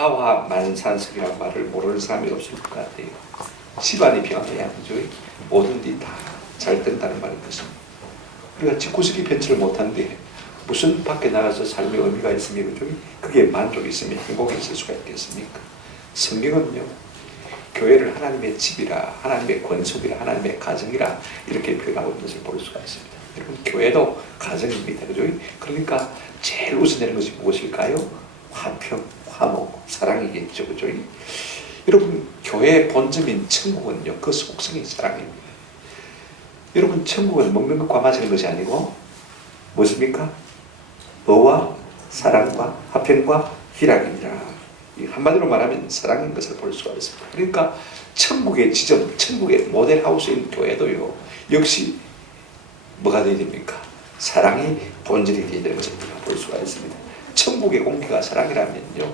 가화만산성이라는 말을 모르는 사람이 없을 것 같아요. 집안이 평안해야 그죠? 모든 일이 다 잘 된다는 말인 것입니다. 우리가 집구석이 편치를 못하는데 무슨 밖에 나가서 삶의 의미가 있으면 그죠? 그게 만족이 있으면 행복이 있을 수가 있겠습니까? 성경은요, 교회를 하나님의 집이라, 하나님의 권속이라, 하나님의 가정이라 이렇게 표현하고 있는 것을 볼 수가 있습니다. 여러분, 교회도 가정입니다. 그죠? 그러니까 제일 우선되는 것이 무엇일까요? 화평, 화목, 사랑이겠죠. 그죠? 여러분, 교회의 본점인 천국은요, 그 속성이 사랑입니다. 여러분, 천국은 먹는 것과 마시는 것이 아니고 무엇입니까? 의와 사랑과 화평과 희락이니라. 한마디로 말하면 사랑인 것을 볼 수가 있습니다. 그러니까 천국의 지점, 천국의 모델하우스인 교회도요, 역시 뭐가 되어야 됩니까? 사랑이 본질이 되어야 되는 것을 우리가 볼 수가 있습니다. 천국의 공기가 사랑이라면요,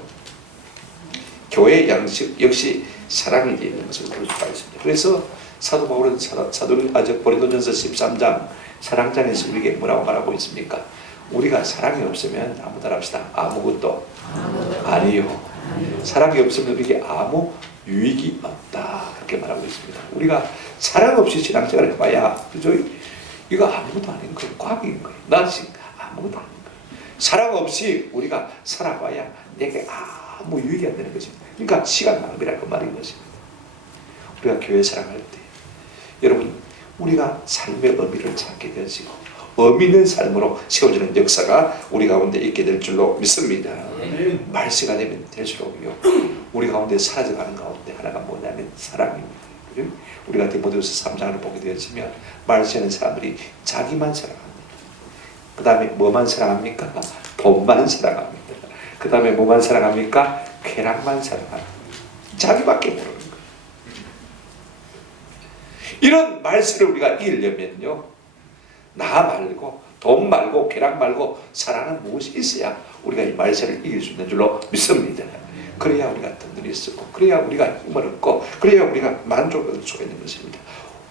교회의 양식 역시 사랑이 되어 있는 것을 볼 수가 있습니다. 그래서 사도 바울은 고린도전서 13장 사랑장에서 우리에게 뭐라고 말하고 있습니까? 우리가 사랑이 없으면 아무 답합시다. 아무것도 아니요. 사랑이 없으면 우리에게 아무 유익이 없다. 그렇게 말하고 있습니다. 우리가 사랑 없이 신앙생활을 해봐야, 그죠? 이거 아무것도 아닌 거예요. 과학인 거예요. 나 지금 아무것도 아닌 거예요. 사랑 없이 우리가 살아봐야 내게 아무 유익이 안 되는 것입니다. 그러니까 시간 낭비랄 그 말인 것입니다. 우리가 교회 사랑할 때 여러분, 우리가 삶의 의미를 찾게 되어지고 의미 있는 삶으로 세워지는 역사가 우리 가운데 있게 될 줄로 믿습니다. 말세가 되면 될수록요, 우리 가운데 사라져가는 가운데 하나가 뭐냐면 사랑입니다. 우리가 디모데후서 3장을 보게 되어지면 말세는 사람들이 자기만 사랑합니다. 그 다음에 뭐만 사랑합니까? 돈만 사랑합니다. 그 다음에 뭐만 사랑합니까? 쾌락만 사랑합니다. 자기밖에 모르는 거예요. 이런 말세를 우리가 이기려면요, 나 말고 돈 말고 쾌락 말고 사랑은 무엇이 있어야 우리가 이 말세를 이길 수 있는 줄로 믿습니다. 그래야 우리가 든든히 쓰고, 그래야 우리가 힘을 얻고, 그래야 우리가 만족을 얻을 수가 있는 것입니다.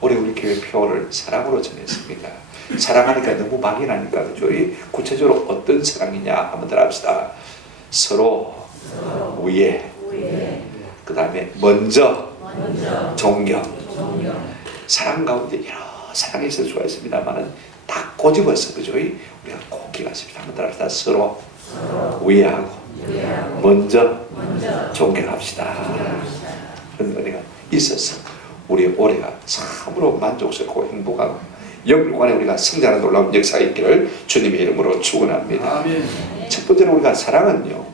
올해 우리 교회 표를 사랑으로 정했습니다. 사랑하니까 너무 막연하니까, 그죠? 구체적으로 어떤 사랑이냐 한번 들어봅시다. 서로 위에, 그 다음에 먼저 존경. 사랑 가운데 여러 사랑이 있을 수가 있습니다만은 다 꼬집어서, 그죠? 우리가 꼭 기억하십시다. 한번 따라합시다. 서로 위하고 먼저 존경합시다. 그런 은혜가 있어서 우리 올해가 참으로 만족스럽고 행복하고 영육간에 우리가 성장하는 놀라운 역사가 있기를 주님의 이름으로 축원합니다. 첫 번째로 우리가 사랑은요,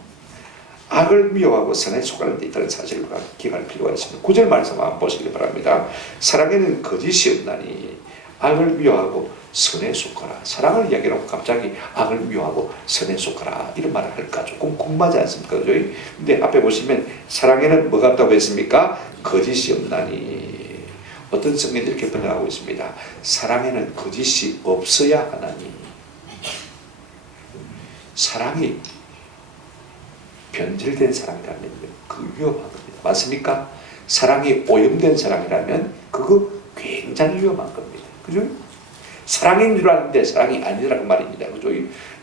악을 미워하고 선에 속하는 데 있다는 사실을 기억할 필요가 있습니다. 9절 말씀 한번 보시기 바랍니다. 사랑에는 거짓이 없나니 악을 미워하고 선에 속하라. 사랑을 이야기하고 갑자기 악을 미워하고 선에 속하라, 이런 말을 할까 조금 궁금하지 않습니까? 근데 앞에 보시면 사랑에는 뭐가 없다고 했습니까? 거짓이 없나니. 어떤 성경들이 이렇게 번역하고 있습니다. 사랑에는 거짓이 없어야 하나니. 사랑이 변질된 사랑이라면 그 위험한 겁니다. 맞습니까? 사랑이 오염된 사랑이라면 그거 굉장히 위험한 겁니다. 그죠? 사랑인 줄 아는데 사랑이 아니라는 말입니다. 그죠?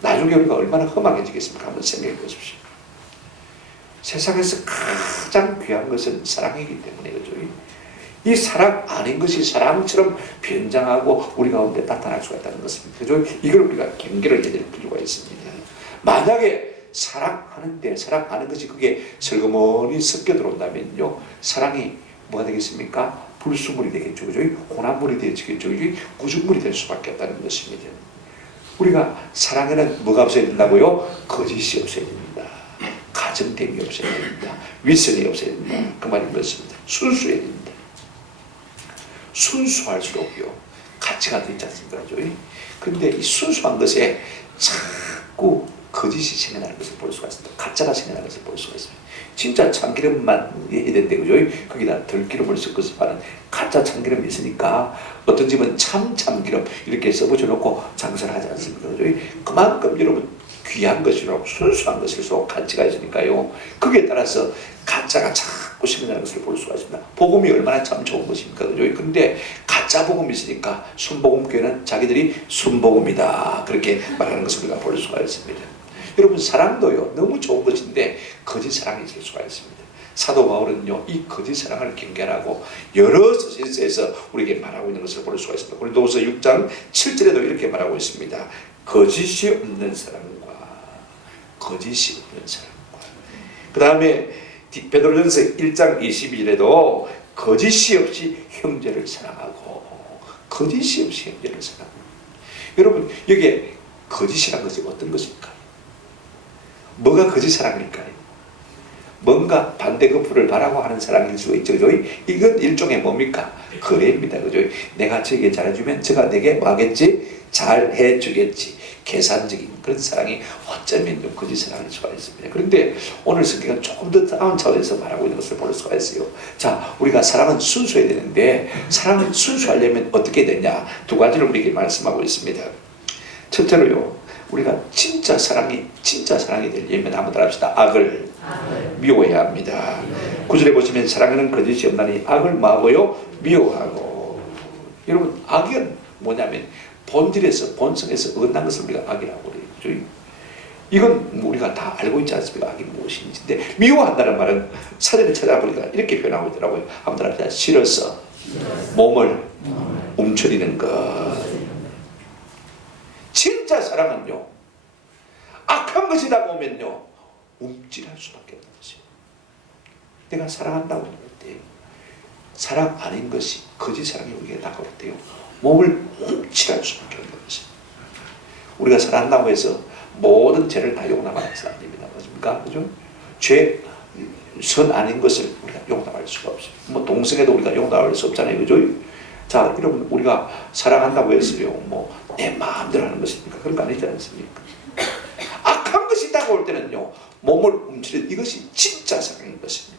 나중에 우리가 얼마나 험악해지겠습니까? 한번 생각해 보십시오. 세상에서 가장 귀한 것은 사랑이기 때문에, 그죠? 이 사랑 아닌 것이 사랑처럼 변장하고 우리 가운데 나타날 수가 있다는 것입니다. 그죠? 이걸 우리가 경계를 해야 될 필요가 있습니다. 만약에 사랑하는데 사랑하는 것이 그게 슬그머니 섞여 들어온다면요, 사랑이 뭐가 되겠습니까? 불순물이 되겠죠. 그죠? 혼합물이 되겠죠. 구준물이 될 수밖에 없다는 것입니다. 우리가 사랑에는 뭐가 없어야 된다고요? 거짓이 없어야 됩니다. 가정됨이 없어야 됩니다. 위선이 없어야 됩니다. 그 말인 것입니다. 순수해야 됩니다. 순수할수록요, 가치가 있지 않습니까? 그런데 이 순수한 것에 자꾸 거짓이 생겨나는 것을 볼 수가 있습니다. 가짜가 생겨나는 것을 볼 수가 있습니다. 진짜 참기름만 해야 되는데, 그죠? 거기다 들기름을 섞어서 파는 가짜 참기름이 있으니까 어떤 집은 참기름 이렇게 써붙여놓고 장사를 하지 않습니까? 그죠? 그만큼 여러분 귀한 것이라고 순수한 것일수록 가치가 있으니까요, 거기에 따라서 가짜가 자꾸 생겨나는 것을 볼 수가 있습니다. 복음이 얼마나 참 좋은 것입니까? 그죠? 근데 가짜 복음이 있으니까 순복음교회는 자기들이 순복음이다, 그렇게 말하는 것을 우리가 볼 수가 있습니다. 여러분, 사랑도요, 너무 좋은 것인데 거짓 사랑이 있을 수가 있습니다. 사도 바울은요, 이 거짓 사랑을 경계하라고 여러 서신서에서 우리에게 말하고 있는 것을 볼 수가 있습니다. 고린도후서 6장 7절에도 이렇게 말하고 있습니다. 거짓이 없는 사랑과 거짓이 없는 사랑과. 그 다음에 베드로전서 1장 22절에도 거짓이 없이 형제를 사랑하고, 거짓이 없이 형제를 사랑하고. 여러분, 여기에 거짓이란 것이 어떤 것입니까? 뭐가 거짓 사랑일까요? 뭔가 반대 거푸를 바라고 하는 사랑일 수 있죠. 그죠? 이건 일종의 뭡니까? 거래입니다. 그죠? 내가 저에게 잘해주면 저가 내게 뭐 하겠지? 잘해주겠지. 계산적인 그런 사랑이 어쩌면 좀 거짓 사랑일 수가 있습니다. 그런데 오늘 성경은 조금 더 다운 차원에서 말하고 있는 것을 볼 수가 있어요. 자, 우리가 사랑은 순수해야 되는데, 사랑은 순수하려면 어떻게 되냐? 두 가지를 우리에게 말씀하고 있습니다. 첫째로요, 우리가 진짜 사랑이 되려면 한번 따라합시다. 악을 미워해야 합니다. 9절에 보시면 사랑에는 거짓이 없나니 악을 뭐하고요? 미워하고. 여러분, 악은 뭐냐면 본질에서, 본성에서 어긋난 것을 우리가 악이라고 그래요. 이건 우리가 다 알고 있지 않습니까? 악이 무엇인지. 근데 미워한다는 말은 사전에 찾아보니까 이렇게 표현하고 있더라고요. 한번 따라합시다. 싫어서 몸을 움츠리는 것. 진짜 사랑은요, 악한 것이 다가오면요, 움찔할 수밖에 없는 것이에요. 내가 사랑한다고 할 때 사랑 아닌 것이 거짓 사랑이 우리에게 다가올 때요, 몸을 훔치랄 수밖에 없는 것입니다. 우리가 사랑한다고 해서 모든 죄를 다 용납하는 것은 아닙니다. 맞습니까? 그죠? 죄, 선 아닌 것을 우리가 용납할 수가 없어요. 뭐 동성애도 우리가 용납할 수 없잖아요. 그죠? 자, 여러분, 우리가 사랑한다고 해서요, 뭐 내 마음대로 하는 것입니까? 그런 거 아니지 않습니까? 악한 것이 다가올 때는요, 몸을 훔치는 이것이 진짜 사랑인 것입니다.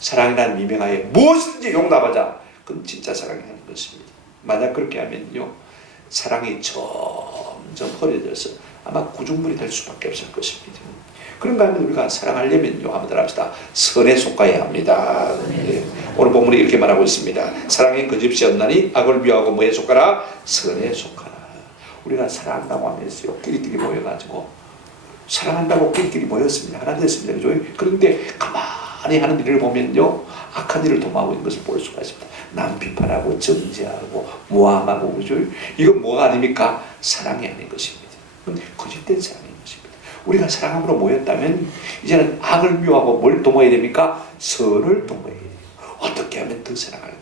사랑이라는 미명하에 무엇인지 용납하자. 그건 진짜 사랑이 하는 것입니다. 만약 그렇게 하면요, 사랑이 점점 흐려져서 아마 구중물이 될 수밖에 없을 것입니다. 그런가 하면 우리가 사랑하려면요, 한번 따라합시다. 선에 속아야 합니다. 네. 오늘 본문이 이렇게 말하고 있습니다. 사랑엔 거짓이 없나니 악을 미워하고 뭐에 속하라? 선에 속하라. 우리가 사랑한다고 하면서요, 끼리끼리 모여가지고 사랑한다고 끼리끼리 모였습니다. 하나 됐습니다. 그죠? 그런데 가만히 하는 일을 보면요, 악한 일을 도모하고 있는 것을 볼 수가 있습니다. 남 비판하고 정죄하고 모함하고, 그죠? 이건 뭐가 아닙니까? 사랑이 아닌 것입니다. 거짓된 사랑인 것입니다. 우리가 사랑함으로 모였다면 이제는 악을 미워하고 뭘 도모해야 됩니까? 선을 도모해야 돼요. 어떻게 하면 더 사랑할까?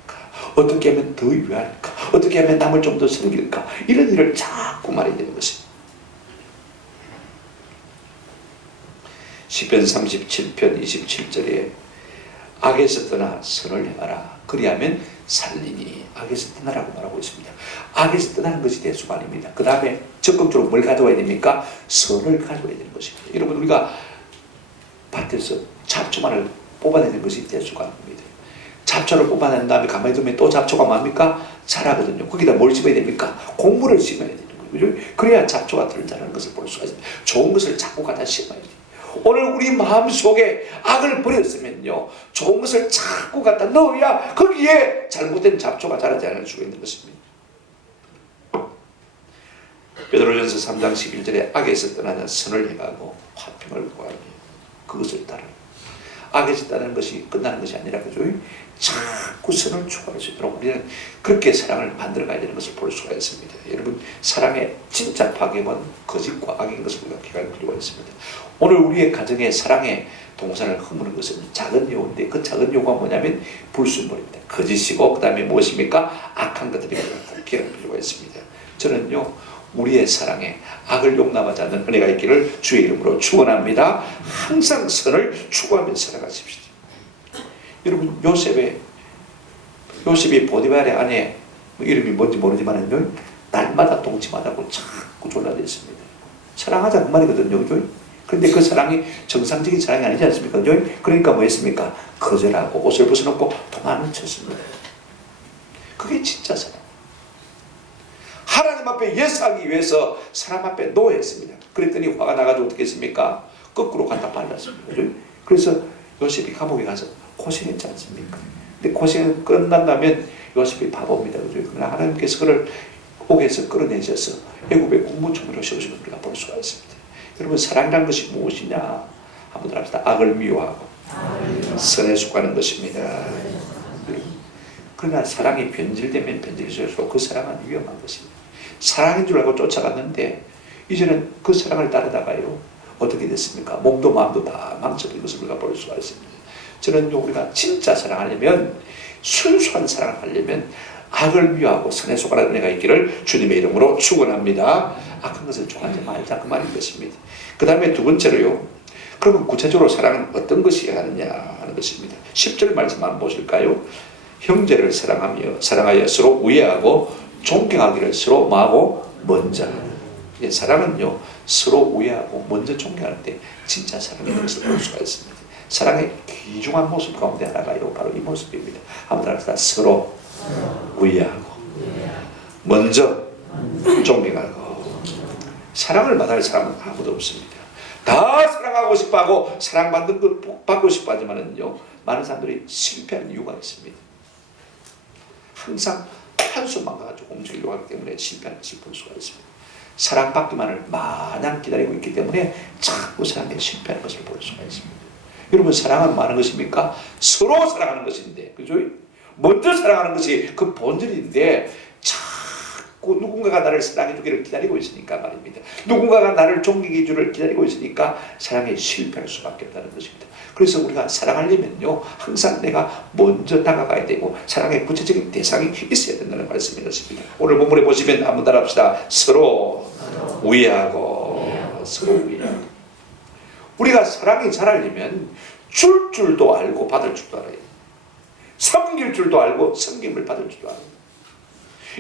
어떻게 하면 더 유할까? 어떻게 하면 남을 좀 더 섬길까? 이런 일을 자꾸 말해야 되는 것입니다. 시편 37편 27절에 악에서 떠나 선을 행하라. 그리하면 살리니. 악에서 떠나라고 말하고 있습니다. 악에서 떠나는 것이 대수가 아닙니다. 그 다음에 적극적으로 뭘 가져와야 됩니까? 선을 가져와야 되는 것입니다. 여러분, 우리가 밭에서 잡초만을 뽑아내는 것이 대수가 아닙니다. 잡초를 뽑아낸 다음에 가만히 두면 또 잡초가 뭡니까? 자라거든요. 거기다 뭘 심어야 됩니까? 곡물을 심어야 되는 거죠. 그래야 잡초가 덜 자라는 것을 볼 수가 있습니다. 좋은 것을 자꾸 갖다 심어야 돼요. 오늘 우리 마음속에 악을 버렸으면요, 좋은 것을 자꾸 갖다 넣어야 거기에 잘못된 잡초가 자라지 않을 수가 있는 것입니다. 베드로전서 3장 11절에 악에서 떠나는 선을 행하고 화평을 구하니 그것을 따르라. 악에서 떠나는 것이 끝나는 것이 아니라, 그죠? 자꾸 선을 추구할 수 있도록 우리는 그렇게 사랑을 만들어가야 되는 것을 볼 수가 있습니다. 여러분, 사랑의 진짜 파괴는 거짓과 악인 것을 우리가 기억할 필요가 있습니다. 오늘 우리의 가정에 사랑의 동산을 허무는 것은 작은 요인데, 그 작은 요가 뭐냐면 불순물입니다. 거짓이고, 그 다음에 무엇입니까? 악한 것들입니다. 기억할 필요가 있습니다. 저는요, 우리의 사랑에 악을 용납하지 않는 은혜가 있기를 주의 이름으로 축원합니다. 항상 선을 추구하며 살아가십시오. 여러분, 요셉이 보디발의 아내, 이름이 뭔지 모르지만요, 날마다 동침하다고 자꾸 졸라댔습니다. 사랑하자 그 말이거든요. 그런데 그 사랑이 정상적인 사랑이 아니지 않습니까? 그러니까 뭐 했습니까? 거절하고 옷을 벗어놓고 도망을 쳤습니다. 그게 진짜 사랑. 하나님 앞에 예스하기 위해서 사람 앞에 노했습니다. 그랬더니 화가 나가지고 어떻게 했습니까? 거꾸로 갖다 발랐습니다. 그래서 요셉이 감옥에 가서 고생했지 않습니까? 근데 고생이 끝난다면 요셉이 바보입니다. 그러나 하나님께서 그를 옥에서 끌어내셔서 애굽의 국무총리로 세우신 것을 우리가 볼 수가 있습니다. 여러분, 사랑이라는 것이 무엇이냐? 한번 합시다. 악을 미워하고 선에 속하는 것입니다. 그러나 사랑이 변질되면 변질될수록 그 사랑은 위험한 것입니다. 사랑인 줄 알고 쫓아갔는데 이제는 그 사랑을 따르다가요, 어떻게 됐습니까? 몸도 마음도 다 망쳐진 것을 우리가 볼 수가 있습니다. 저는 우리가 진짜 사랑하려면, 순수한 사랑을 하려면 악을 미워하고 선에 속하는 은혜가 있기를 주님의 이름으로 축원합니다. 악한 것을 좋아하지 말자, 그 말인 것입니다. 그 다음에 두 번째로요, 그러면 구체적으로 사랑은 어떤 것이 하느냐 하는 것입니다. 10절 말씀 한번 보실까요? 형제를 사랑하여 서로 우애하고 존경하기를 서로 뭐하고 먼저 하는. 사랑은요, 서로 우애하고 먼저 존경하는데 진짜 사랑인 것을 볼 수가 있습니다. 사랑의 귀중한 모습 가운데 하나가요, 바로 이 모습입니다. 한번 따라합시다. 서로 우애하고 먼저 존경하고. 사랑을 받을 사람은 아무도 없습니다. 다 사랑하고 싶어하고 사랑받는 것 받고 싶어 하지만은요, 많은 사람들이 실패한 이유가 있습니다. 항상 한숨만 가지고 움직이려고 하기 때문에 실패하는 것을 볼 수가 있습니다. 사랑받기만을 마냥 기다리고 있기 때문에 자꾸 사랑에 실패하는 것을 볼 수가 있습니다. 여러분, 사랑은 뭐 하는 것입니까? 서로 사랑하는 것인데, 그죠? 먼저 사랑하는 것이 그 본질인데 자꾸 누군가가 나를 사랑해 주기를 기다리고 있으니까 말입니다. 누군가가 나를 존경해 주기를 기다리고 있으니까 사랑에 실패할 수밖에 없다는 것입니다. 그래서 우리가 사랑하려면요 항상 내가 먼저 다가가야 되고 사랑의 구체적인 대상이 있어야 된다는 말씀이 있습니다. 오늘 본문에 보시면 한번 따라합시다. 서로 우애하고 서로 우애하고. 우리가 사랑이 자라려면 줄 줄도 알고 받을 줄도 알아야 돼요. 섬길 줄도 알고 섬김을 받을 줄도 알아요.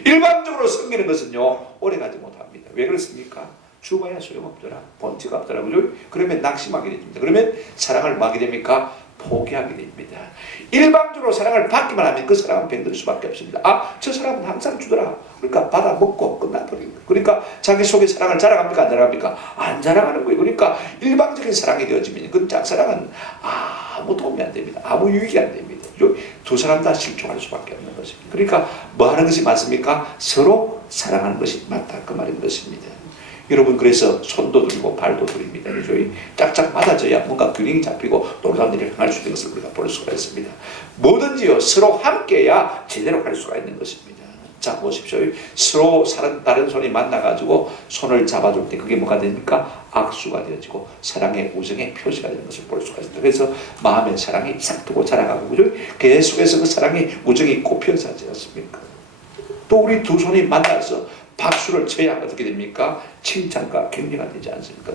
일반적으로 섬기는 것은요 오래가지 못합니다. 왜 그렇습니까? 주봐야 소용없더라. 본티가 없더라. 그죠? 그러면 낙심하게 됩니다. 그러면 사랑을 뭐 하게 됩니까? 포기하게 됩니다. 일반적으로 사랑을 받기만 하면 그 사랑은 병들 수밖에 없습니다. 아, 저 사람은 항상 주더라. 그러니까 받아 먹고 끝나버립니다. 그러니까 자기 속에 사랑을 자랑합니까? 안 자랑합니까? 안 자랑하는 거예요. 그러니까 일방적인 사랑이 되어지면 그 짝사랑은 아무 도움이 안 됩니다. 아무 유익이 안 됩니다. 두 사람 다 실종할 수밖에 없는 것입니다. 그러니까 뭐 하는 것이 맞습니까? 서로 사랑하는 것이 맞다. 그 말인 것입니다. 여러분 그래서 손도 들고 발도 들입니다. 그죠? 짝짝 맞아져야 뭔가 균형이 잡히고 놀라운 일을 행할 수 있는 것을 우리가 볼 수가 있습니다. 뭐든지요 서로 함께야 제대로 갈 수가 있는 것입니다. 자 보십시오. 서로 다른 손이 만나가지고 손을 잡아줄 때 그게 뭐가 됩니까? 악수가 되어지고 사랑의 우정의 표시가 되는 것을 볼 수가 있습니다. 그래서 마음의 사랑이 싹트고 자라가고 그죠? 계속해서 그 사랑의 우정이 꽃피어서 하지 않습니까? 또 우리 두 손이 만나서 박수를 쳐야 어떻게 됩니까? 칭찬과 격려가 되지 않습니까?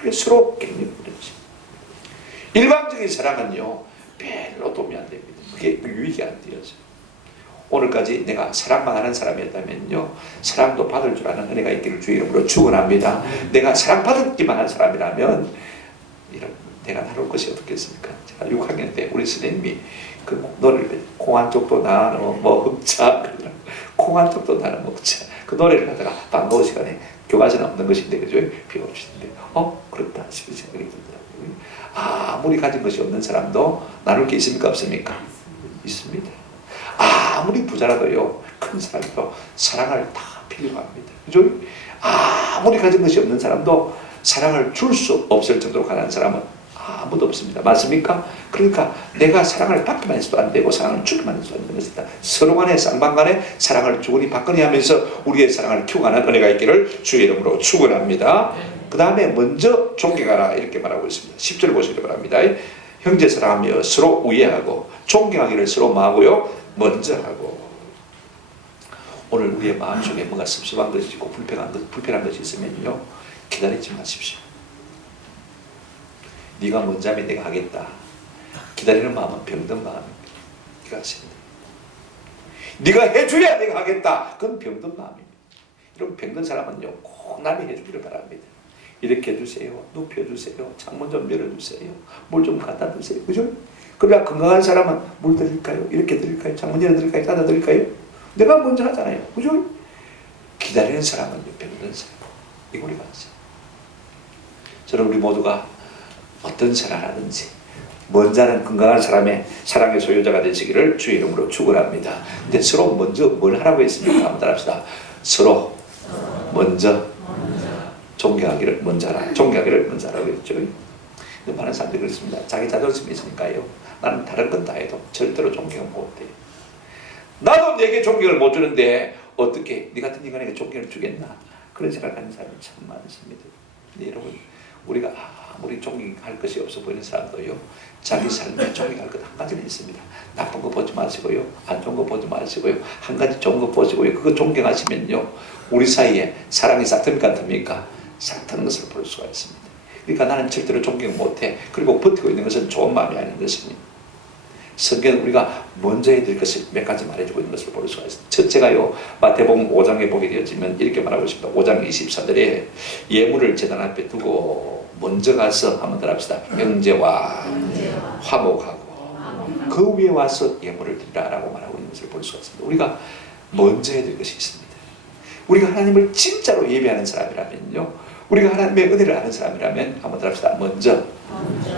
그래서 서로 격려를 되지. 일반적인 사랑은요 별로 도움이 안 됩니다. 그게 유익이 안 되어져요. 오늘까지 내가 사랑만 하는 사람이었다면요 사랑도 받을 줄 아는 은혜가 있기를 주의 이름으로 축원합니다. 내가 사랑받기만 한 사람이라면 이런 내가 다룰 것이 어떻겠습니까? 제가 6학년 때 우리 선생님이 그 노래를 콩 한 쪽도 나는 먹자 콩 한 쪽도 나는 먹자 그 노래를 하다가 반가운 시간에 교과서는 없는 것인데 그죠? 배워주시는데 그렇다 싶은 생각이 들더라고요. 아무리 가진 것이 없는 사람도 나눌 게 있습니까? 없습니까? 있습니다. 아무리 부자라도요 큰 사람도 사랑을 다 필요로 합니다. 그죠? 아무리 가진 것이 없는 사람도 사랑을 줄 수 없을 정도로 가난한 사람은 아무도 없습니다. 맞습니까? 그러니까 내가 사랑을 받기만 해서도 안 되고 사랑을 주기만 해서도 안 되는 것이다. 서로 간에 쌍방 간에 사랑을 주거니 받거니 하면서 우리의 사랑을 키워가는 은혜가 있기를 주의 이름으로 축원합니다. 그 다음에 먼저 존경하라 이렇게 말하고 있습니다. 10절 보시기 바랍니다. 형제 사랑하며 서로 우애하고 존경하기를 서로 마고요 먼저 하고. 오늘 우리의 마음속에 뭔가 섭섭한 것이 있고 불편한 것이 있으면요 기다리지 마십시오. 네가 먼저 하면 내가 하겠다. 기다리는 마음은 병든 마음입니다. 네가 하십니다. 네가 해줘야 내가 하겠다. 그건 병든 마음입니다. 이런 병든 사람은요 꼭 남이 해주기를 바랍니다. 이렇게 해주세요. 눕혀주세요. 창문 좀 열어주세요. 물 좀 갖다 주세요. 그죠? 그러나 건강한 사람은 물 드릴까요? 이렇게 드릴까요? 창문 열어드릴까요? 닫아 드릴까요? 내가 먼저 하잖아요. 그죠? 기다리는 사람은 병든 사람. 이거 우리가 하죠. 저는 우리 모두가 어떤 사랑을 하든지 먼저 하는 건강한 사람의 사랑의 소유자가 되시기를 주의 이름으로 축원합니다. 근데 서로 먼저 뭘 하라고 했습니까? 한번 따라합시다. 서로 먼저 존경하기를 먼저 하라. 존경하기를 먼저 하라고 했죠. 많은 사람들이 그렇습니다. 자기 자존심이 있으니까요. 나는 다른 건 다 해도 절대로 존경을 못해. 나도 내게 존경을 못 주는데 어떻게 네 같은 인간에게 존경을 주겠나? 그런 생각하는 사람이 참 많습니다. 근데 여러분 우리가 아무리 존경할 것이 없어 보이는 사람도요 자기 삶에 존경할 것 한 가지는 있습니다. 나쁜 거 보지 마시고요 안 좋은 거 보지 마시고요 한 가지 좋은 거 보시고요 그거 존경하시면요 우리 사이에 사랑이 싹틉니까 안 틉니까? 싹트는 것을 볼 수가 있습니다. 그러니까 나는 절대로 존경 못해. 그리고 버티고 있는 것은 좋은 마음이 아닌 것입니다. 성경은 우리가 먼저 해야 될 것을 몇 가지 말해주고 있는 것을 볼 수가 있습니다. 첫째가요 마태복음 5장에 보게 되어지면 이렇게 말하고 있습니다. 5장 24절에 예물을 제단 앞에 두고 먼저 가서 한번 따라합시다. 형제와 화목하고 그 위에 와서 예물을 드리라라고 말하고 있는 것을 볼 수가 있습니다. 우리가 먼저 해야 될 것이 있습니다. 우리가 하나님을 진짜로 예배하는 사람이라면요 우리가 하나님의 은혜를 아는 사람이라면 한번 따라합시다. 먼저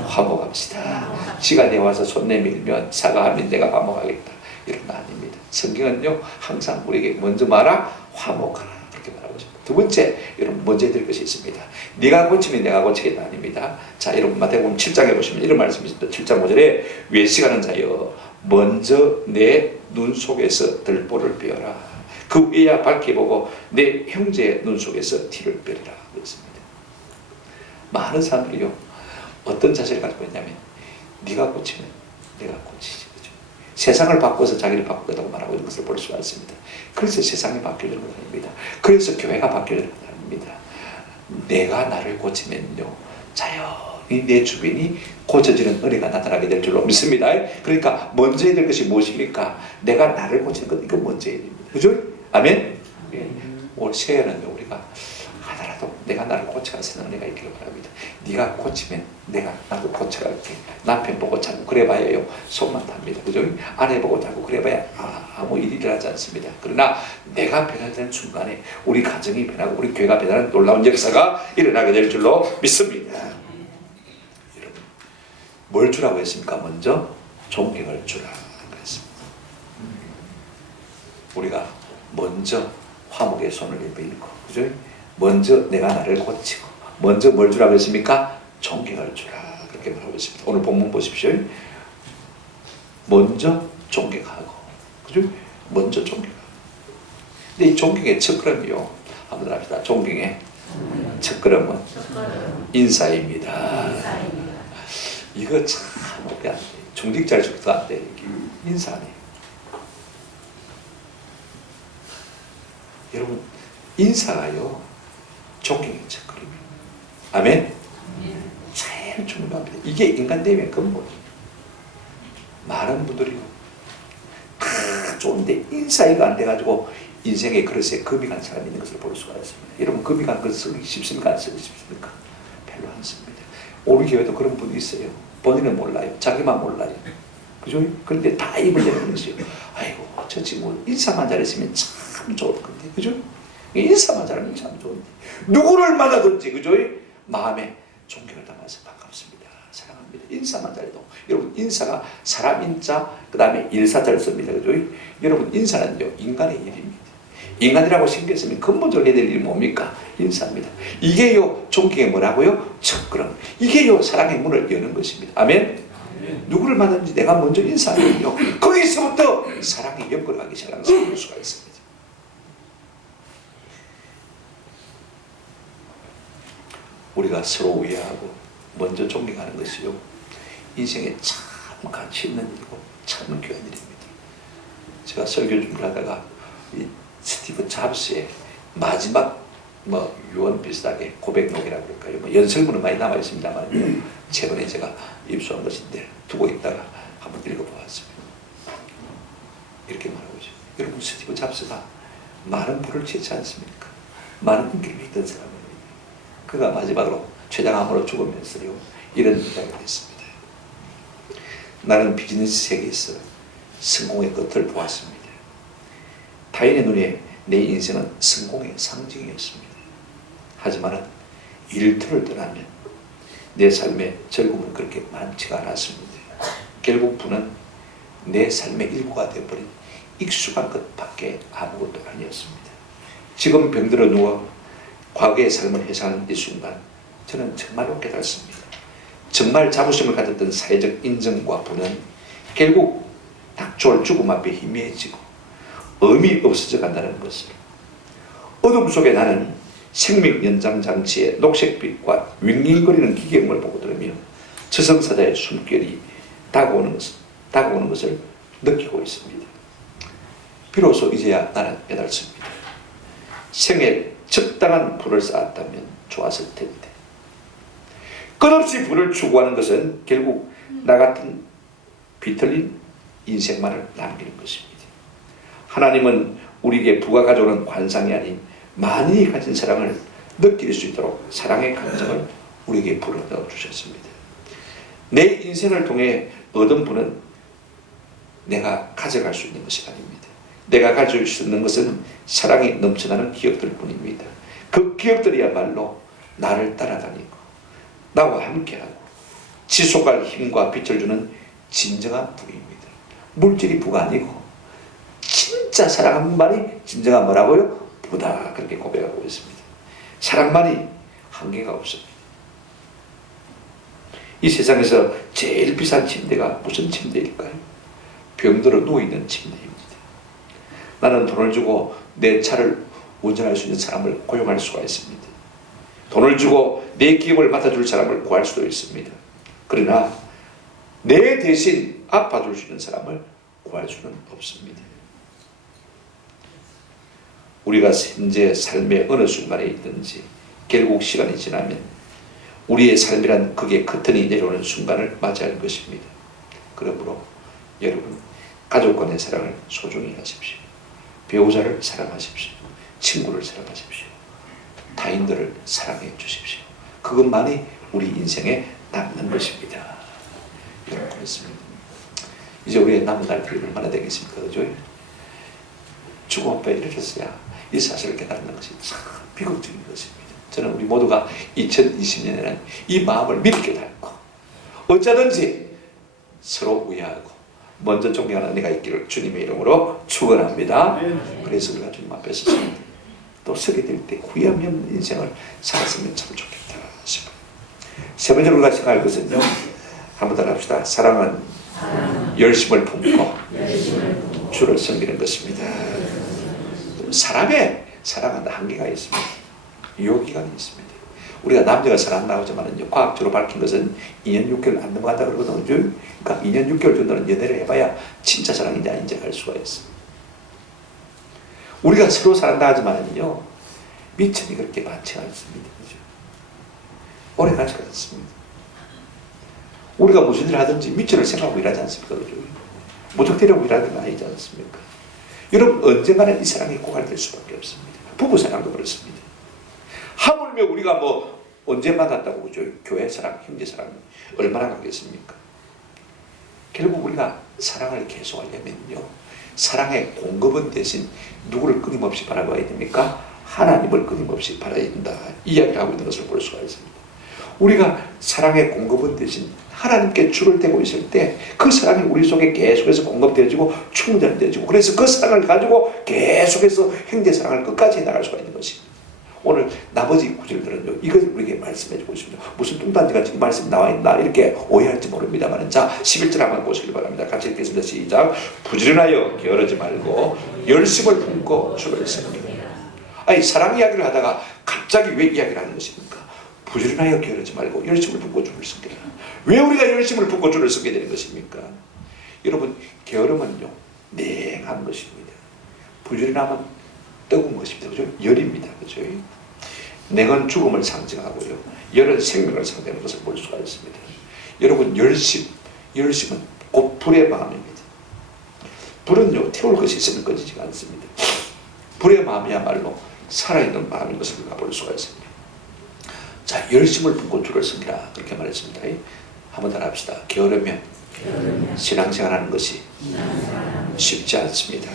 화목합시다. 지가 내 와서 손 내밀면 사과하면 내가 화목하겠다. 이런 거 아닙니다. 성경은요 항상 우리에게 먼저 말하 화목하라 그렇게 말하고 있습니다. 두 번째 여러분 먼저 해야 될 것이 있습니다. 네가 고치면 내가 고치겠다 아닙니다. 자 여러분 마태복음 7장에 보시면 이런 말씀이 있습니다. 7장 5절에 외식하는 자여 먼저 내 눈 속에서 들보를 베어라. 그 위에야 밝게 보고 내 형제의 눈 속에서 티를 빼리라 그랬습니다. 많은 사람들이요 어떤 자세를 가지고 있냐면 네가 고치면 내가 고치지. 그죠? 세상을 바꿔서 자기를 바꾸겠다고 말하고 있는 것을 볼 수가 있습니다. 그래서 세상이 바뀌려는 건 아닙니다. 그래서 교회가 바뀌려는 건 아닙니다. 내가 나를 고치면요 자연히 내 주변이 고쳐지는 은혜가 나타나게 될 줄로 믿습니다. 그러니까 먼저 해야 될 것이 무엇입니까? 내가 나를 고치는 것, 이거 먼저 해야 됩니다. 그죠? 아멘? 예. 올 새해는요 우리가 하나라도 내가 나를 고쳐가는 은혜가 있기를 바랍니다. 네가 고치면 내가 나도 고쳐갈게. 남편 보고 자꾸 그래봐야요 속만 탑니다. 그죠? 아내 보고 자꾸 그래봐야 아무 일이 일어나지 않습니다. 그러나 내가 변화되는 순간에 우리 가정이 변하고 우리 교회가 변하는 놀라운 역사가 일어나게 될 줄로 믿습니다. 여러분 뭘 주라고 했습니까? 먼저 존경을 주라 그랬습니다. 우리가 먼저 화목의 손을 내밀고, 그죠? 먼저 내가 나를 고치고, 먼저 뭘 주라고 했습니까? 존경을 주라 그렇게 말하고 있습니다. 오늘 본문 보십시오. 먼저 존경하고, 그죠? 먼저 존경하고. 근데 이 존경의 첫걸음이요, 한번 합시다. 존경의 첫걸음은 인사입니다. 이거 참 어려워. 중직자를 죽도 안 돼. 인사네. 여러분 인사가요 존경의 첫걸음이에요. 아멘. 제일 중요합니다. 이게 인간됨의 근본이에요. 많은 분들이요 다 좋은데 인사이가 안 돼가지고 인생의 그릇에 금이 간 사람이 있는 것을 볼 수가 있습니다. 여러분 금이 간 것을 쓰기 쉽습니까? 안 쓰기 쉽습니까? 별로 안 씁니다. 우리 교회도 그런 분이 있어요. 본인은 몰라요. 자기만 몰라요. 그죠? 그런데 다 입을 내는 것이요. 아이고 저 친구 인사만 잘했으면 참 좋을 건데, 그죠? 인사만 잘하면 참 좋은데 누구를 만나든지, 그죠? 마음에 존경을 담아서 반갑습니다, 사랑합니다. 인사만 잘해도 여러분 인사가 사람 인자 그 다음에 일사자를 씁니다, 그죠? 여러분 인사는요 인간의 일입니다. 인간이라고 생겼으면 근본적으로 해야 될 일이 뭡니까? 인사입니다. 이게요 존경의 뭐라고요? 첫걸음. 이게요 사랑의 문을 여는 것입니다. 아멘. 누구를 만나든지 내가 먼저 인사하면요 거기서부터 사랑이 연결하기 시작하는 것을 볼 수가 있습니다. 우리가 서로 위하고 먼저 존경하는 것이요 인생에 참 가치 있는 일이고 참 귀한 일입니다. 제가 설교 준비를 하다가 이 스티브 잡스의 마지막 유언 비슷하게 고백록이라고 할까요? 연설문은 많이 남아 있습니다만 최근에 제가 입수한 것인데 두고 있다가 한번 읽어보았습니다. 이렇게 말하고 있어요. 여러분 스티브 잡스가 많은 부를 취했지 않습니까? 많은 인기를 있던 사람입니다. 그가 마지막으로 췌장암으로 죽으면서요 이런 이야기를 했습니다. 나는 비즈니스 세계에서 성공의 끝을 보았습니다. 타인의 눈에 내 인생은 성공의 상징이었습니다. 하지만 일터를 떠나면 내 삶의 즐거움은 그렇게 많지가 않았습니다. 결국 부는 내 삶의 일부가 되어버린 익숙한 것밖에 아무것도 아니었습니다. 지금 병들어 누워 과거의 삶을 회상하는 이 순간 저는 정말로 깨달습니다. 정말 자부심을 가졌던 사회적 인정과 부는 결국 닥쳐올 죽음 앞에 희미해지고 의미 없어져 간다는 것을, 어둠 속에 나는 생명 연장 장치의 녹색빛과 윙윙거리는 기계음을 보고 들으며 저승사자의 숨결이 다가오는 것을 느끼고 있습니다. 비로소 이제야 나는 깨달습니다. 생에 적당한 불을 쌓았다면 좋았을 텐데 끝없이 불을 추구하는 것은 결국 나 같은 비틀린 인생만을 남기는 것입니다. 하나님은 우리에게 부가 가져오는 관상이 아닌 만인이 가진 사랑을 느낄 수 있도록 사랑의 감정을 우리에게 불어넣어 주셨습니다. 내 인생을 통해 얻은 부는 내가 가져갈 수 있는 것이 아닙니다. 내가 가질 수 있는 것은 사랑이 넘쳐나는 기억들 뿐입니다. 그 기억들이야말로 나를 따라다니고 나와 함께하고 지속할 힘과 빛을 주는 진정한 부입니다. 물질이 부가 아니고 진짜 사랑하는 말이 진정한 뭐라고요? 부다, 그렇게 고백하고 있습니다. 사랑만이 한계가 없습니다. 이 세상에서 제일 비싼 침대가 무슨 침대일까요? 병들어 누워있는 침대입니다. 나는 돈을 주고 내 차를 운전할 수 있는 사람을 고용할 수가 있습니다. 돈을 주고 내 기업을 맡아줄 사람을 구할 수도 있습니다. 그러나 내 대신 아파줄 수 있는 사람을 구할 수는 없습니다. 우리가 현재 삶의 어느 순간에 있든지 결국 시간이 지나면 우리의 삶이란 극의 커튼이 내려오는 순간을 맞이할 것입니다. 그러므로 여러분, 가족 간의 사랑을 소중히 하십시오. 배우자를 사랑하십시오. 친구를 사랑하십시오. 타인들을 사랑해 주십시오. 그것만이 우리 인생에 남는 것입니다. 여러분, 그렇습니다. 이제 우리의 남은 날들이 얼마나 되겠습니까? 그죠? 죽음 앞에 이르렀어야 이 사실을 깨닫는 것이 참 비극적인 것입니다. 저는 우리 모두가 2020년에는 이 마음을 믿게 닮고 어쩌든지 서로 위하고 먼저 존경하는 은혜가 있기를 주님의 이름으로 축원합니다. 그래서 우리가 주님 앞에 서서 또 서게 될 때 후회함이 없는 인생을 살았으면 참 좋겠다 싶어요. 세 번째로 우리가 생각할 것은요, 한번 더 합시다. 사랑은 열심을 품고 주를 섬기는 것입니다. 사람의 사랑은 한계가 있습니다. 유효기간이 있습니다. 우리가 남녀가 사랑한다고 하지만요, 과학적으로 밝힌 것은 2년 6개월 안 넘어간다 그러거든요. 그러니까 2년 6개월 정도는 연애를 해봐야 진짜 사랑인지 아닌지 알 수가 있어요. 우리가 서로 사랑한다 하지만요, 미천이 그렇게 많지 않습니다. 그죠? 오래 가지 않습니다. 우리가 무슨 일을 하든지 미천을 생각하고 일하지 않습니까? 그죠? 무턱대라고 일하는 거 아니지 않습니까? 여러분, 언젠가는 이 사랑이 고갈될 수밖에 없습니다. 부부 사랑도 그렇습니다. 하물며 우리가 뭐 언제 만났다고 그죠? 교회 사랑, 형제 사랑 얼마나 가겠습니까? 결국 우리가 사랑을 계속하려면요, 사랑의 공급원 대신 누구를 끊임없이 바라봐야 됩니까? 하나님을 끊임없이 바라야 된다, 이야기를 하고 있는 것을 볼 수가 있습니다. 우리가 사랑의 공급원 대신 하나님께 줄을 대고 있을 때 그 사랑이 우리 속에 계속해서 공급되어지고 충전되어지고, 그래서 그 사랑을 가지고 계속해서 형제 사랑을 끝까지 해나갈 수가 있는 것입니다. 오늘 나머지 구절들은요, 이걸 우리에게 말씀해 주고 있습니다. 무슨 뚱딴지가 지금 말씀 나와 있나 이렇게 오해할지 모릅니다만, 자 11절 한번 보시기 바랍니다. 같이 읽겠습니다. 시작. 부지런하여 게으르지 말고 열심을 품고 주를 섬기라. 아니, 사랑 이야기를 하다가 갑자기 왜 이야기를 하는 것입니까? 부지런하여 게으르지 말고 열심을 품고 주를 섬기라. 왜 우리가 열심을 품고 주를 섬겨야 되는 것입니까? 여러분, 게으름은요, 냉한 것입니다. 부지런함은 뜨거운 것입니다. 그죠? 열입니다. 그죠? 냉은 죽음을 상징하고요, 열은 생명을 상징하는 것을 볼 수가 있습니다. 여러분, 열심은 곧 불의 마음입니다. 불은요, 태울 것이 있으면 꺼지지가 않습니다. 불의 마음이야말로 살아있는 마음인 것을 우리가 볼 수가 있습니다. 자, 열심을 품고 주를 섬기라, 그렇게 말했습니다. 한번 더 합시다. 게으르면 신앙생활하는 것이 쉽지 않습니다.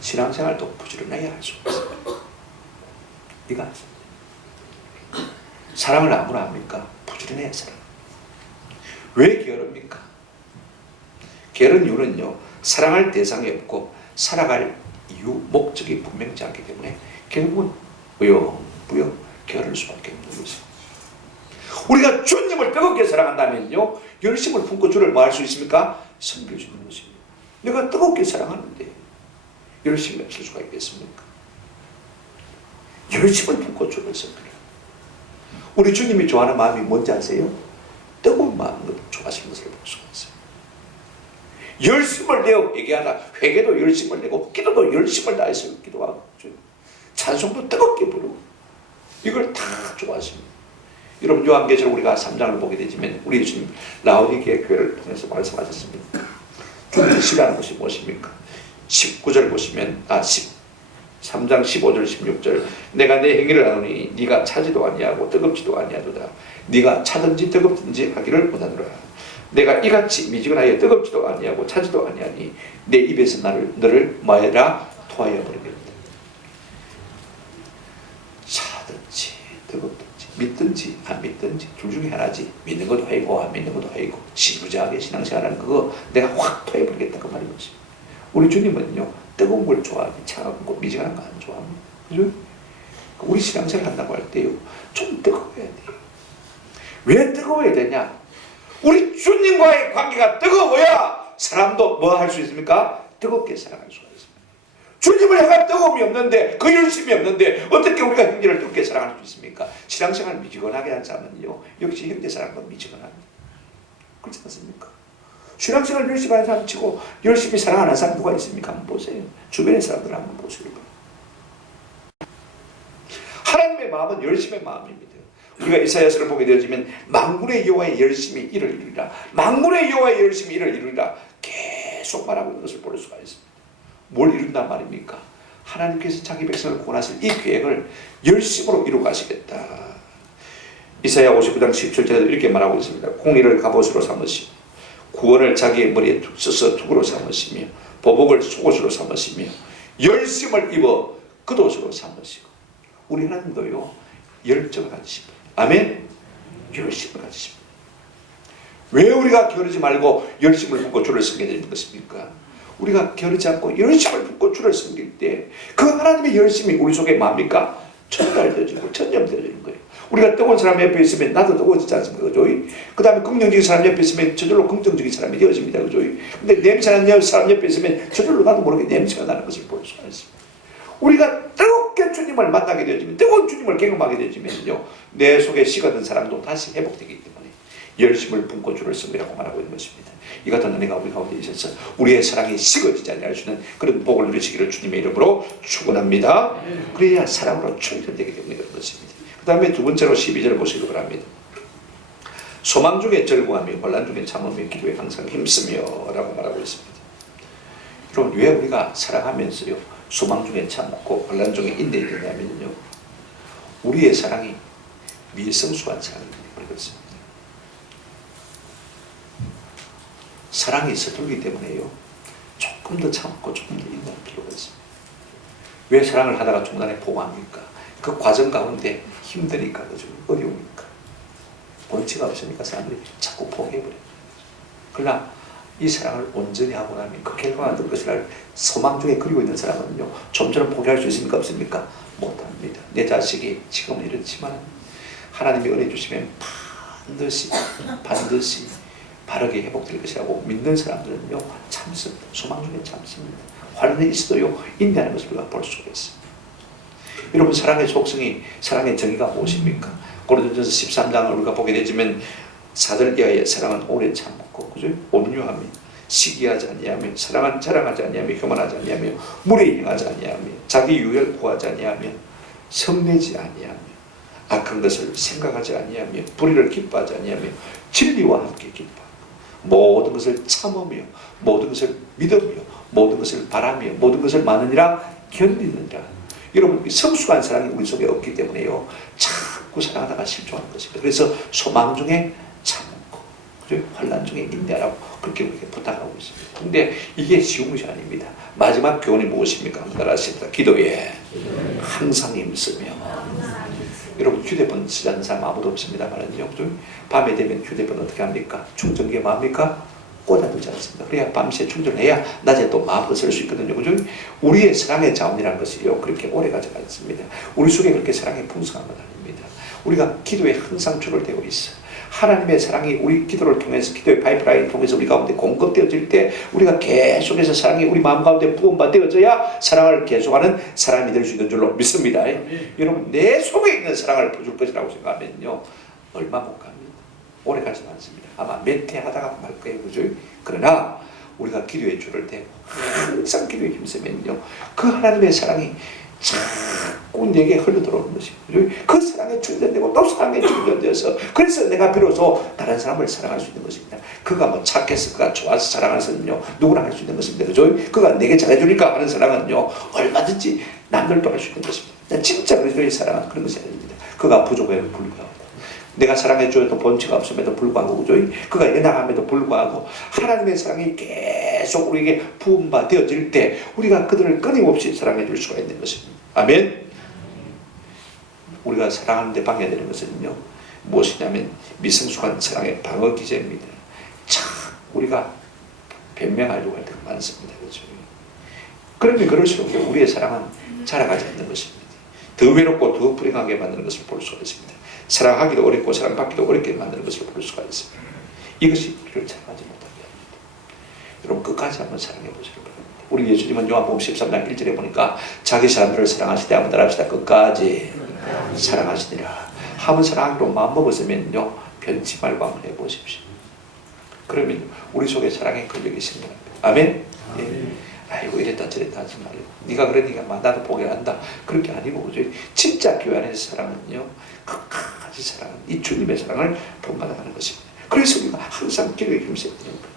신앙생활도 부지런해야 할 수 있습니다. 이거 아십니까? 사랑을 아무나 합니까? 부지런해야 사랑. 왜 게으릅니까? 게으른 이유는요, 사랑할 대상이 없고 살아갈 이유, 목적이 분명치 않기 때문에 결국은 우영부영 게으를 수밖에 없는 것입니다. 우리가 주님을 뜨겁게 사랑한다면요, 열심을 품고 주를 뭐 할 수 있습니까? 섬길 수 있는 것입니다. 내가 뜨겁게 사랑하는데 열심히 없을 수가 있겠습니까? 열심을 품고 주를 섬기라. 우리 주님이 좋아하는 마음이 뭔지 아세요? 뜨거운 마음을 좋아하시는 것을 볼 수가 있습니다. 열심을 내어 회개하라. 회개도 열심을 내고 기도도 열심을 다해서 기도하고 찬송도 뜨겁게 부르고, 이걸 다 좋아하십니다. 여러분, 요한계시록 우리가 3장을 보게 되지만 우리 주님 라오디게아 교회를 통해서 말씀하셨습니다. 주님이 싫어하는 것이 무엇입니까? 19절 보시면 3장 15절 16절 내가 내 행위를 아노니 네가 차지도 아니하고 뜨겁지도 아니하도다. 네가 차든지 뜨겁든지 하기를 원하노라. 내가 이같이 미지근하여 뜨겁지도 아니하고 차지도 아니하니 내 입에서 너를 뭐해라? 토하여 버리겠다. 차든지 뜨겁든지 믿든지 안 믿든지 둘 중에 하나지. 믿는 것도 하이고 안 믿는 것도 하이고 시부자하게 신앙생활하는 그거 내가 확 토해버리겠다, 그 말인 거지. 우리 주님은요, 뜨거운 걸 좋아하지 차가운 거 미지근한 거 안 좋아합니다. 그죠? 우리 신앙생활 한다고 할 때요, 좀 뜨거워야 돼요. 왜 뜨거워야 되냐? 우리 주님과의 관계가 뜨거워야 사람도 뭐 할 수 있습니까? 뜨겁게 사랑할 수가 있습니다. 주님을 향한 뜨거움이 없는데, 그 열심이 없는데 어떻게 우리가 형제를 뜨겁게 사랑할 수 있습니까? 신앙생활 미지근하게 한 사람은요, 역시 형제 사랑과 미지근합니다. 그렇지 않습니까? 신앙생활 열심히 하는 사람 치고 열심히 사랑하는 사람 누가 있습니까? 한번 보세요. 주변의 사람들 한번 보세요. 하나님의 마음은 열심의 마음입니다. 우리가 이사야서를 보게 되어지면 만군의 여호와의 열심이 이를 이루리라, 만군의 여호와의 열심이 이를 이루리라 계속 말하고 있는 것을 볼 수가 있습니다. 뭘 이룬단 말입니까? 하나님께서 자기 백성을 구원하실 이 계획을 열심으로 이루어 가시겠다. 이사야 59장 17절에도 이렇게 말하고 있습니다. 공의를 갑옷으로 삼으시고 구원을 자기의 머리에 써서 투구로 삼으시며 보복을 속옷으로 삼으시며 열심을 입어 겉옷으로 삼으시고. 우리 하나님도요, 열정을 가지십니다. 아멘? 열심을 가지십니다. 왜 우리가 게으르지 말고 열심을 품고 주를 섬기게 되는 것입니까? 우리가 게으르지 않고 열심을 품고 주를 섬길 때 그 하나님의 열심이 우리 속에 뭡니까? 전달되어지고 전염되어지는 거예요. 우리가 뜨거운 사람 옆에 있으면 나도 뜨거워지지 않습니까? 그죠? 그 다음에 긍정적인 사람 옆에 있으면 저절로 긍정적인 사람이 되어집니다. 그죠? 근데 냄새나는 사람 옆에 있으면 저절로 나도 모르게 냄새가 나는 것을 볼 수가 있습니다. 우리가 뜨겁게 주님을 만나게 되어지면, 뜨거운 주님을 경험하게 되어지면요, 내 속에 식어든 사람도 다시 회복되기 때문에 열심을 품고 주를 섬기라고 말하고 있는 것입니다. 이 같은 은혜가 우리 가운데 있어서 우리의 사랑이 식어지지 않게 할 수 있는 그런 복을 누리시기를 주님의 이름으로 축원합니다. 그래야 사랑으로 충전되기 때문에 그런 것입니다. 그 다음에 두 번째로 12절을 보시기 바랍니다. 소망 중에 절구하며 혼란 중에 참으며 기도에 항상 힘쓰며 라고 말하고 있습니다. 여러분, 왜 우리가 사랑하면서요 소망 중에 참고 혼란 중에 인내해야 되냐면요, 우리의 사랑이 미성숙한 사랑이 되는 것입니다. 사랑이 서툴기 때문에요, 조금 더 참고 조금 더 인내할 필요가 있습니다. 왜 사랑을 하다가 중간에 포기합니까? 그 과정 가운데 힘드니까, 그죠? 어려우니까. 원치가 없으니까 사람들이 자꾸 포기해버려요. 그러나 이 사랑을 온전히 하고 나면 그 결과가 어떤 것을 알 소망 중에 그리고 있는 사람은요, 좀처럼 포기할 수 있습니까? 없습니까? 못합니다. 내 자식이 지금은 이렇지만 하나님이 은혜 주시면 반드시 바르게 회복될 것이라고 믿는 사람들은요, 참습니다. 소망 중에 참습니다. 환란이 있어도요, 인내하는 것을 우리가 볼 수가 있습니다. 여러분, 사랑의 속성이, 사랑의 정의가 무엇입니까? 고린도전서 13장을 우리가 보게 되지만 4절 이하의 사랑은 오래 참고, 그죠? 온유하며 시기하지 아니하며 사랑은 자랑하지 아니하며 교만하지 아니하며 무례히 행하지 아니하며 자기 유익을 구하지 아니하며 성내지 아니하며 악한 것을 생각하지 아니하며 불의를 기뻐하지 아니하며 진리와 함께 기뻐하고 모든 것을 참으며 모든 것을 믿으며 모든 것을 바라며 모든 것을 많으니라 견디느니라. 여러분, 성숙한 사랑이 우리 속에 없기 때문에요, 자꾸 사랑하다가 실종하는 것입니다. 그래서 소망 중에 참고, 그죠? 환난 중에 인내하라고 그렇게 우리에게 부탁하고 있습니다. 근데 이게 쉬운 것이 아닙니다. 마지막 교훈이 무엇입니까? 한번 따라하십니다. 기도에 항상 힘쓰며. 여러분, 휴대폰 쓰지 않는 사람 아무도 없습니다만은요, 밤에 되면 휴대폰 어떻게 합니까? 충전기에 뭡니까? 꽂아두지 않습니다. 그래야 밤새 충전을 해야 낮에 또 마음껏 쓸 수 있거든요. 그죠? 우리의 사랑의 자원이라는 것이요, 그렇게 오래 가지 않습니다. 우리 속에 그렇게 사랑이 풍성한 건 아닙니다. 우리가 기도에 항상 줄을 대고 있어. 하나님의 사랑이 우리 기도를 통해서, 기도의 파이프라인을 통해서 우리 가운데 공급되어질 때 우리가 계속해서 사랑이 우리 마음 가운데 부음받되어져야 사랑을 계속하는 사람이 될 수 있는 줄로 믿습니다. 여러분, 내 속에 있는 사랑을 부어줄 것이라고 생각하면요, 얼마 못 갑니다. 오래 가지는 않습니다. 아마 몇 해 하다가 말 거예요. 그죠? 그러나 우리가 기도의 줄을 대고 항상 기도에 힘쓰면요, 그 하나님의 사랑이 자꾸 내게 흘러들어오는 것이고, 그 사랑에 충전되고 또 사랑에 충전되어서, 그래서 내가 비로소 다른 사람을 사랑할 수 있는 것입니다. 그가 뭐 착해서, 그가 좋아서 사랑하는 사람은요, 누구나 할 수 있는 것입니다. 그죠? 그가 내게 잘해주니까 하는 사랑은요, 얼마든지 남들도 할 수 있는 것입니다. 진짜 그리스도의 사랑은 그런 것이 아닙니다. 그가 부족해도 불구하고, 내가 사랑해줘도 본치가 없음에도 불구하고, 그죠? 그가 연약함에도 불구하고 하나님의 사랑이 계속 우리에게 부음받아질 때 우리가 그들을 끊임없이 사랑해 줄 수가 있는 것입니다. 아멘. 우리가 사랑하는데 방해되는 것은요, 무엇이냐면 미성숙한 사랑의 방어 기제입니다. 참 우리가 변명하려고 할 때가 많습니다. 그죠? 그러면 그럴수록 우리의 사랑은 자라가지 않는 것입니다. 더 외롭고 더 불행하게 만드는 것을 볼 수가 있습니다. 사랑하기도 어렵고 사랑받기도 어렵게 만드는 것을 볼 수가 있습니다. 이것이 우리를 사랑하지 못하게 합니다. 여러분, 끝까지 한번 사랑해 보시기 바랍니다. 우리 예수님은 요한복음 13장 1절에 보니까 자기 사람들을 사랑하시되 한번 따라합시다. 끝까지 사랑하시니라. 한번 사랑하기로 마음먹었으면요 변치 말고 한번 해보십시오. 그러면 우리 속에 사랑의 권력이 생겨납니다. 아멘? 예. 아이고 이랬다 저랬다 하지 말고 네가 그러니까 나도 포기한다 그렇게 아니고 그죠? 진짜 교회 안에서 사랑은요 끝까지 사랑은 이 주님의 사랑을 본받아가는 것입니다. 그래서 우리가 항상 기도에 힘써야 되는 거예요.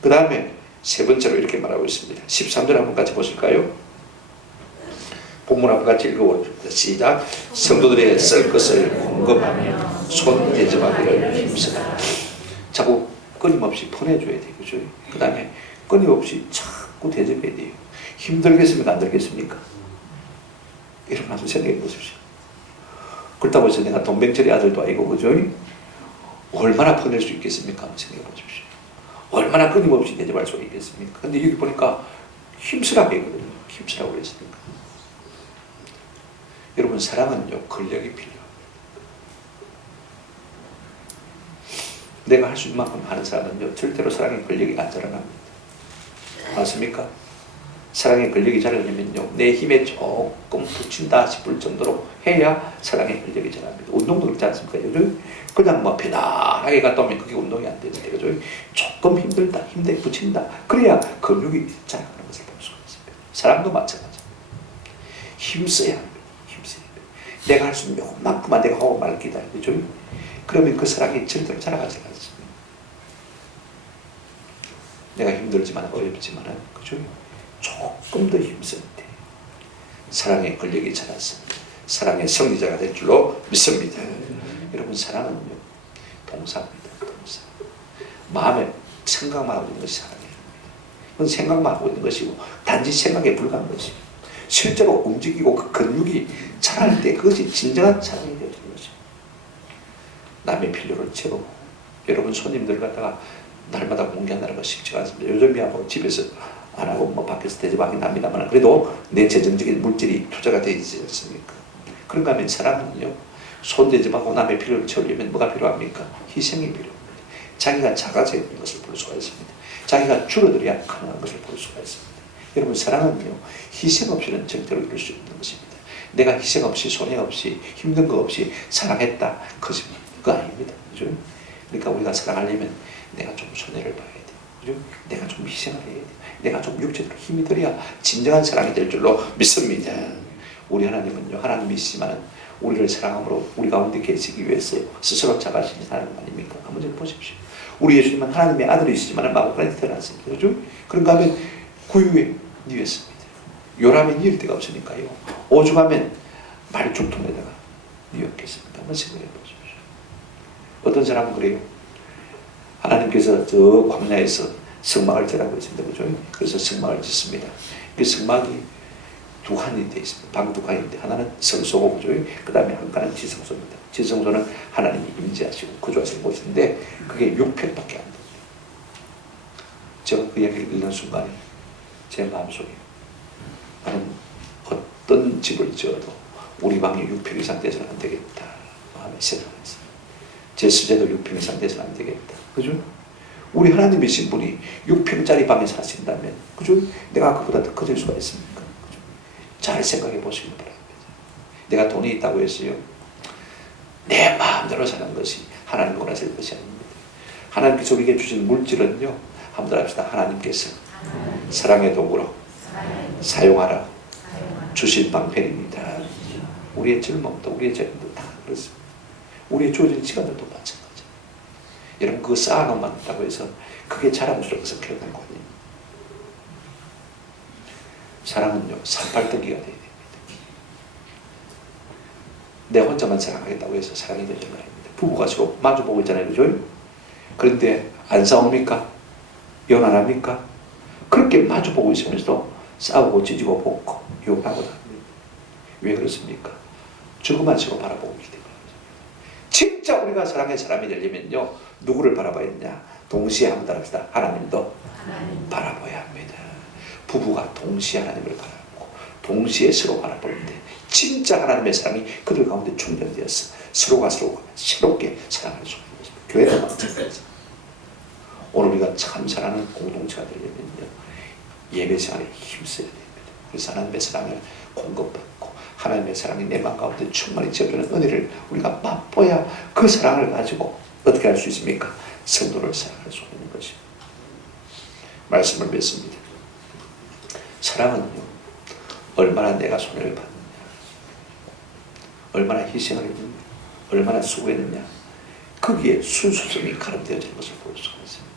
그 다음에 세 번째로 이렇게 말하고 있습니다. 13절 한번 같이 보실까요? 본문 한번 같이 읽어보겠습니다. 시작. 성도들의 쓸 것을 공급하며 손 대접하기를 힘쓰라. 자꾸 끊임없이 보내줘야 돼요. 그죠? 그 다음에 끊임없이 자꾸 대접해야 돼요. 힘들겠습니까? 안 들겠습니까? 여러분 한번 생각해 보십시오. 그렇다고 해서 내가 돈병철이 아들도 아니고 그죠? 얼마나 보낼 수 있겠습니까? 한번 생각해 보십시오. 얼마나 끊임없이 대접할 수 있겠습니까? 근데 여기 보니까 힘쓰라고 했거든요. 힘쓰라고 그랬으니까. 여러분 사랑은요 권력이 필요합니다. 내가 할 수 있는 만큼 하는 사람은요 절대로 사랑의 권력이 안 자라납니다. 맞습니까? 사랑의 권력이 자라려면요 내 힘에 조금 붙인다 싶을 정도로 해야 사랑의 권력이 자랍니다. 운동도 그렇지 않습니까? 요즘 그냥 뭐 편안하게 갔다 오면 그게 운동이 안 되는데 그죠? 조금 힘들다, 힘에 붙인다. 그래야 근육이 자라가는 것을 볼 수가 있습니다. 사랑도 마찬가지입니다. 힘써야 합니다. 힘써야 합니다. 내가 할 수 있는 요만큼만 내가 하고 말 기다리죠. 그러면 그 사랑이 절대로 자라가지 않습니다. 내가 힘들지만 어렵지만 그죠? 조금 더 힘쓸 때 사랑의 권력이 자라서 사랑의 승리자가 될 줄로 믿습니다. 여러분 사랑은요 동사입니다. 동사. 마음에 생각만 하고 있는 것이 사랑이에요. 그건 생각만 하고 있는 것이고 단지 생각에 불과한 것이고 실제로 움직이고 그 근육이 자랄 때 그것이 진정한 사랑이 되어지는 것이죠. 남의 필요를 채우고 여러분 손님들 갖다가 날마다 공개한다는 거 쉽지가 않습니다. 요즘이야 뭐 집에서 안 하고 뭐 밖에서 대접하긴 합니다만 그래도 내 재정적인 물질이 투자가 되어 있지 않습니까? 그런가 하면 사랑은요 손 대접하고 남의 필요를 채우려면 뭐가 필요합니까? 희생이 필요합니다. 자기가 작아져야 되는 것을 볼 수가 있습니다. 자기가 줄어들어야 가능한 것을 볼 수가 있습니다. 여러분 사랑은요 희생 없이는 절대로 이룰 수 있는 것입니다. 내가 희생 없이 손해 없이 힘든 거 없이 사랑했다 거짓말 그거 아닙니다. 그죠? 그러니까 우리가 사랑하려면 내가 좀 손해를 봐야 돼. 그죠? 내가 좀 희생을 해야 돼. 내가 좀 육체적으로 힘이 들어야 진정한 사랑이 될 줄로 믿습니다. 우리 하나님은요 하나님이시지만 우리를 사랑함으로 우리 가운데 계시기 위해서 스스로 작아지신 하나님 아닙니까? 한번 좀 보십시오. 우리 예수님은 하나님의 아들이시지만 마구간에 태어났습니다. 그죠? 그런가 하면 구유에 누웠습니다. 요람에 누울 데가 없으니까요. 오죽하면 말죽통에다가 누웠겠습니까? 한번 생각해 보십시오. 어떤 사람은 그래요. 하나님께서 저 광야에서 성막을 지라고 있습니다. 그죠? 그래서 성막을 짓습니다. 그 성막이 두 칸이 되어 있습니다. 방 두 칸인데 하나는 성소고 그죠? 그 다음에 한 칸은 지성소입니다. 지성소는 하나님이 임재하시고 거주하시는 곳인데 그게 6평밖에 안 됩니다. 제가 그 이야기를 읽는 순간에 제 마음속에 나는 어떤 집을 지어도 우리 방이 6평 이상 돼서는 안 되겠다 마음에 생각했어요. 제 수제도 6평 이상 돼서는 안 되겠다. 그죠? 우리 하나님이신 분이 6평짜리 방에 사신다면 그죠? 내가 그보다 더 커질 수가 있습니까? 그죠? 잘 생각해 보시기 바랍니다. 내가 돈이 있다고 해서요 내 마음대로 사는 것이 하나님 원하실 것이 아닙니다. 하나님께서 우리에게 주신 물질은요 한번 합시다. 하나님께서 사랑의 도구로 사용하라 주신 방편입니다. 우리의 젊음도 우리의 재능도 다 그렇습니다. 우리의 주어진 시간들도 마찬가지예요. 여러분 그거 쌓아놓으면 있다고 해서 그게 자랑스러워서 결국은 아닙니다. 사랑은요 산발뜨기가 돼야 됩니다. 내 혼자만 사랑하겠다고 해서 사랑이 되는 거 아닙니다. 부부가 서로 마주보고 있잖아요. 그죠? 그런데 안 싸웁니까? 이혼 안 합니까? 그렇게 마주보고 있으면서도 싸우고 찢고 볶고 욕하고 합니다. 왜 그렇습니까? 저것만 서로 바라보고 있기 때문에. 진짜 우리가 사랑의 사람이 되려면요 누구를 바라봐야 되냐? 동시에 한번 따라합시다. 하나님도 바라봐야 합니다. 부부가 동시에 하나님을 바라보고 동시에 서로 바라보는데 진짜 하나님의 사랑이 그들 가운데 충전되어서 서로가 서로가 새롭게 사랑할 수 있는 것입니다. 교회도 마찬가지입니다. 오늘 우리가 참 사랑하는 공동체가 되려면요, 예배 생활에 힘써야 됩니다. 그래서 하나님의 사랑을 공급받고 하나님의 사랑이 내 마음 가운데 충만히 채워주는 은혜를 우리가 맛보야 그 사랑을 가지고 어떻게 할 수 있습니까? 성도를 사랑할 수 있는 것입니다. 말씀을 맺습니다. 사랑은요, 얼마나 내가 손해를 받느냐, 얼마나 희생을 했느냐, 얼마나 수고했느냐, 거기에 순수성이 가름되어지는 것을 볼 수가 있습니다.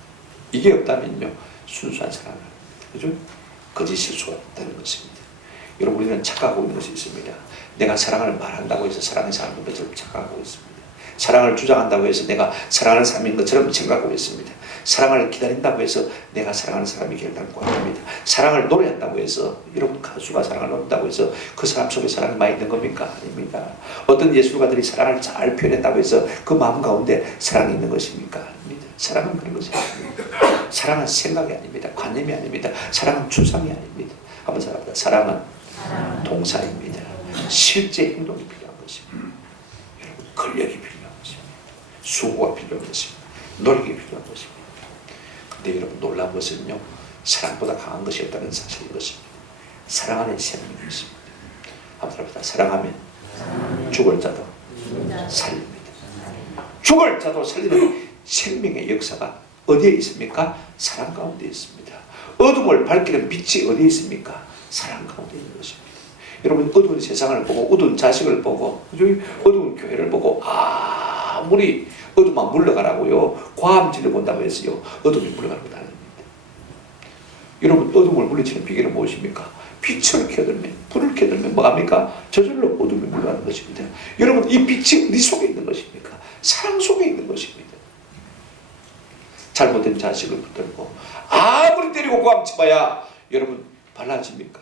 이게 없다면요, 순수한 사랑을, 그죠? 거짓일 수가 있다는 것입니다. 여러분, 우리는 착각하고 있는 것이 있습니다. 내가 사랑을 말한다고 해서 사랑의 사람인 것처럼 착각하고 있습니다. 사랑을 주장한다고 해서 내가 사랑하는 사람인 것처럼 생각하고 있습니다. 사랑을 기다린다고 해서 내가 사랑하는 사람이 결단코 아닙니다. 사랑을 노래한다고 해서, 여러분 가수가 사랑을 노래한다고 해서 그 사람 속에 사랑이 많이 있는 겁니까? 아닙니다. 어떤 예술가들이 사랑을 잘 표현했다고 해서 그 마음 가운데 사랑이 있는 것입니까? 아닙니다. 사랑은 그런 것이 아닙니다. 사랑은 생각이 아닙니다. 관념이 아닙니다. 사랑은 추상이 아닙니다. 한번 살아보자. 사랑은 동사입니다. 실제 행동이 필요한 것입니다. 여러분, 근력이 필요한 것입니다. 수고가 필요한 것입니다. 노력이 필요한 것입니다. 근데 여러분, 놀라운 것은요, 사랑보다 강한 것이 없다는 사실인 것입니다. 사랑 안에 생명이 있습니다. 한번 살아보자. 사랑하면 죽을 자도 살립니다. 죽을 자도 살리는 생명의 역사가 어디에 있습니까? 사랑 가운데 있습니다. 어둠을 밝히는 빛이 어디에 있습니까? 사랑 가운데 있는 것입니다. 여러분, 어두운 세상을 보고, 어두운 자식을 보고, 어두운 교회를 보고 아무리 어둠만 물러가라고요, 과암진을 본다고 해서요, 어둠이 물러가는 건 아닙니다. 여러분, 어둠을 물리치는 비결은 무엇입니까? 빛을 켜들면, 불을 켜들면 뭐합니까? 저절로 어둠이 물러가는 것입니다. 여러분, 이 빛이 어디 속에 있는 것입니까? 사랑 속에 있는 것입니다. 잘못된 자식을 붙들고 아무리 때리고 고함쳐봐야 여러분 발라집니까?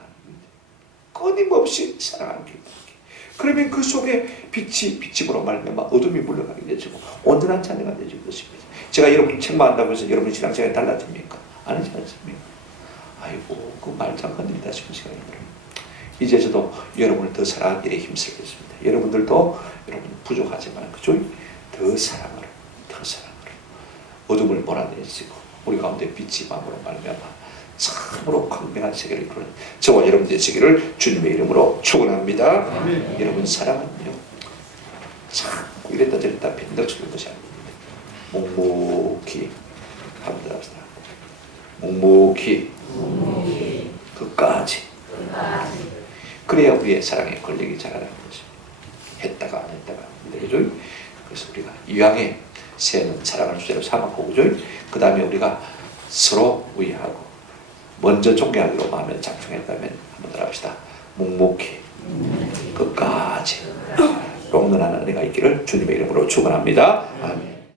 끊임없이 사랑하는 게, 그러면 그 속에 빛으로 말미암아 어둠이 물러가게 되고 온전한 자녀가 되는 것입니다. 제가 여러분 책망한다고 해서 여러분의 신앙생활이 달라집니까? 아니지 않습니까? 아이고, 그 말장난 일이다 싶은 시간이 들어요. 이제 저도 여러분을 더 사랑하는 일에 힘쓰겠습니다. 여러분들도 여러분 부족하지만 그죠? 더 사랑으로, 더 사랑으로 어둠을 몰아내시고 우리 가운데 빛이 마음으로 말미암아 참으로 광명한 세계를 이루는 저와 여러분들의 세계를 주님의 이름으로 축원합니다. 여러분, 사랑은요, 자꾸 이랬다 저랬다 빈덕스러운 것이 아닙니다. 묵묵히 한번 합시다. 묵묵히 끝까지. 그래야 우리의 사랑의 권력이 자라나는 것입니다. 했다가 안 했다가 그죠? 그래서 우리가 이왕에 새는 사랑을 주제로 삼았고, 그죠? 그 다음에 우리가 서로 위하고 먼저 존경하기로 마음에 작정했다면 한번 더 합시다. 묵묵히 끝까지 롱런하는 은혜가 있기를 주님의 이름으로 축원합니다. 아멘.